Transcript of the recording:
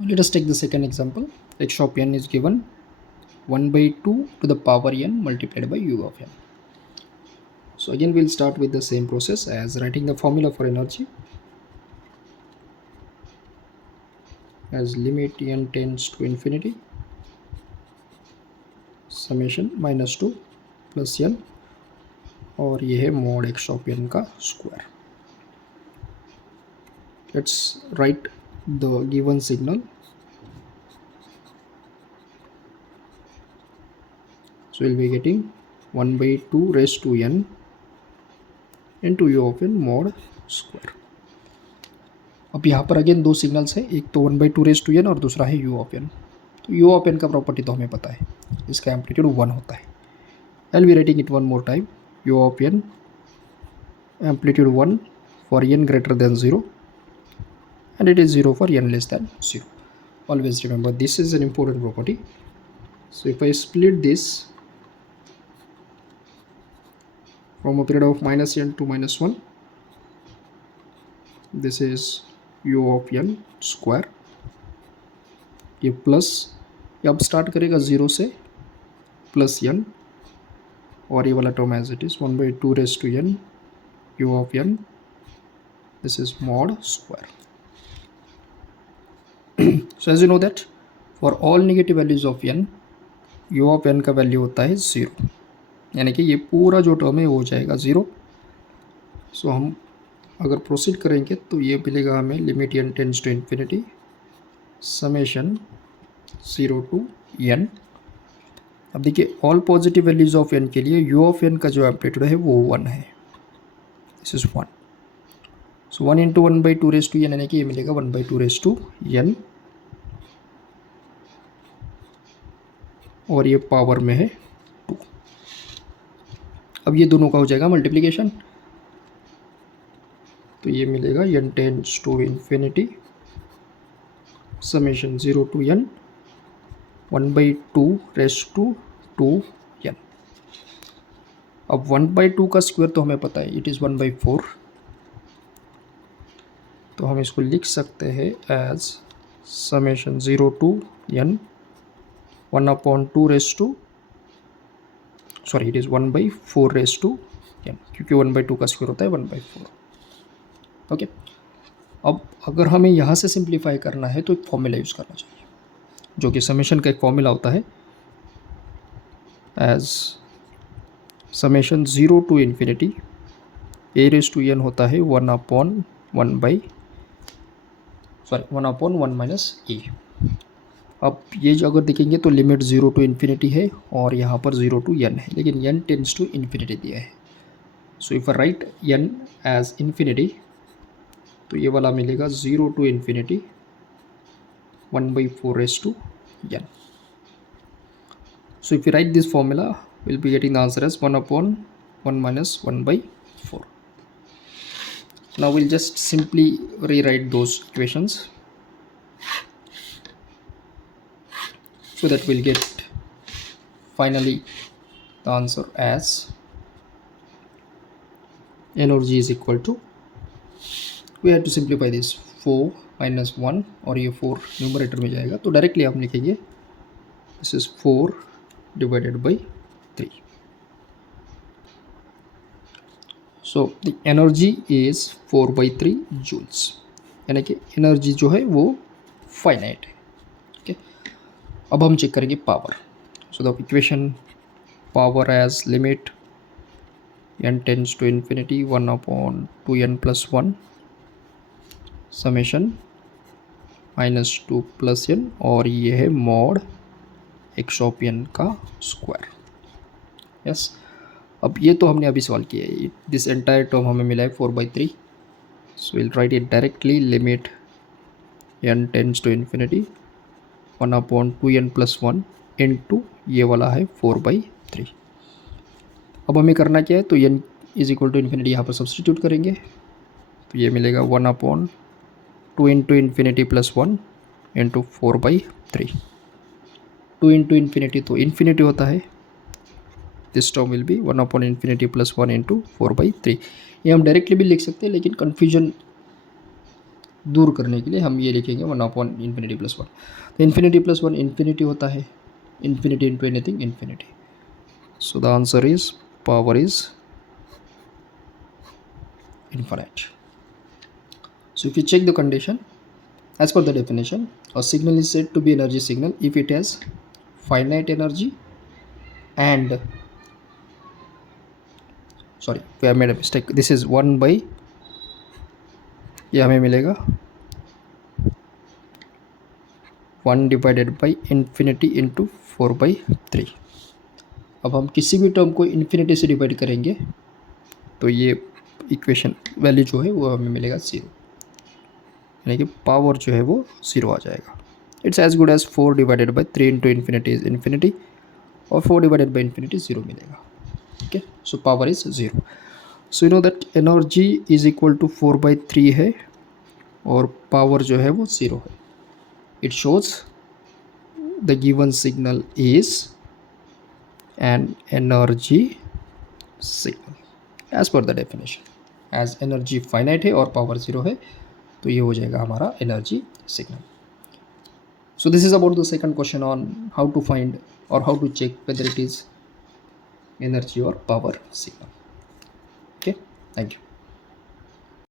Let us take the second example. X of n is given 1 by 2 to the power n multiplied by u of n. So again we'll start with the same process as writing the formula for energy as limit n tends to infinity summation minus 2 plus n और ये है mod x of n का square. Let's write the given signal. So we'll be getting 1 by 2 raised to n into u of n mod square. अब यहाँ पर again दो signals है, एक तो 1 by 2 रेज टू एन और दूसरा है यू ऑफ एन. तो यू ऑफ एन का प्रॉपर्टी तो हमें पता है, इसका एम्पलीट्यूड 1 होता है. I will be writing it one more time. U of n amplitude 1 for n greater than 0 and it is 0 for n less than 0. Always remember this is an important property. So if I split this from a period of minus n to minus 1, this is u of n square. ये plus अब start करेगा 0 से plus n और ये वाला term as it is 1 by 2 raised to n u of n. This is mod square. So as you know that for all negative values of n, u of n का value होता है 0, यानी कि ये पूरा जो टर्म है वो हो जाएगा 0. सो हम अगर प्रोसीड करेंगे तो ये मिलेगा हमें limit n tends to infinity summation 0 to n. अब देखिए all positive values of n के लिए u ऑफ n का जो एम्पलीट्यूड है वो 1 है. This is 1. So 1 into 1 by 2 raised to n यानी कि ये मिलेगा 1 by 2 raised to n और ये पावर में है 2. अब ये दोनों का हो जाएगा मल्टीप्लिकेशन, तो ये मिलेगा n tends to infinity summation 0 to n 1 by 2 raised to 2n. अब 1 by 2 का स्क्वायर तो हमें पता है, इट इज़ 1 by 4. तो हम इसको लिख सकते हैं as summation 0 to n 1 upon 2 raised to sorry it is 1 by 4 raised to n, क्योंकि 1 by 2 का स्क्वायर होता है 1 by 4. ओके. अब अगर हमें यहाँ से सिंप्लीफाई करना है तो एक फॉर्मूला यूज़ करना चाहिए, जो कि समेशन का एक फॉर्मूला होता है as summation 0 to infinity a raised to n होता है 1 upon 1 1 minus a. अब ये जो अगर देखेंगे तो लिमिट 0 टू इन्फिनिटी है और यहाँ पर 0 टू n है, लेकिन n टेंड्स टू इन्फिनिटी दिया है. So if I write n as infinity तो ये वाला मिलेगा 0 to infinity 1 by 4 raised to n. So if you write this formula, we'll be getting the answer as 1 upon 1 minus 1 by 4. Now we'll just simply rewrite those equations so that we'll get finally the answer as energy is equal to, we have to simplify this 4 minus 1 और ये 4 numerator में जाएगा, तो directly आप लिखेंगे this is 4 divided by 3. So the energy is 4 by 3 joules, यानी कि energy जो है वो फाइनाइट है. ओके. अब हम चेक करेंगे power. So the equation power as limit n tends to infinity 1 upon 2n plus 1 समेशन माइनस 2 प्लस n और ये है मॉड x ऑफ n का स्क्वायर. यस. अब ये तो हमने अभी सॉल्व किया है. दिस एंटायर टर्म हमें मिला है 4 by 3. So will write it directly limit n tends to infinity 1 upon 2n plus 1 into ये वाला है 4 by 3. अब हमें करना क्या है, तो n is equal to infinity यहाँ पर सब्सटीट्यूट करेंगे, तो ये मिलेगा 1 upon 2 into infinity plus 1 into 4 by 3. 2 into infinity तो इन्फिनिटी होता है, this term will be 1 upon infinity plus 1 into 4 by 3. ये हम डायरेक्टली भी लिख सकते हैं, लेकिन कन्फ्यूजन दूर करने के लिए हम ये लिखेंगे 1/∞+1। तो ∞+1 इन्फिनिटी होता है, infinity into anything infinity. So the answer is power is infinite. So if you check the condition, as per the definition, a signal is said to be energy signal if it has finite energy and, sorry, we have made a mistake, this is 1 by, ये हमें मिलेगा 1 divided by infinity into 4/3। अब हम किसी भी term को infinity से divide करेंगे तो ये इक्वेशन वैल्यू जो है वो हमें मिलेगा 0, यानी कि पावर जो है वो 0 आ जाएगा। It's as good as 4 divided by 3 into infinity is infinity, और 4 डिवाइडेड बाई इन्फिनिटी 0 मिलेगा। Okay, so power is 0। So you know that energy is equal to 4/3 है और पावर जो है वो 0 है। It shows the given signal is an energy signal as per the definition. As energy finite है और power 0 है, तो ये हो जाएगा हमारा energy signal. So this is about the second question on how to find or how to check whether it is energy or power signal. Okay, thank you.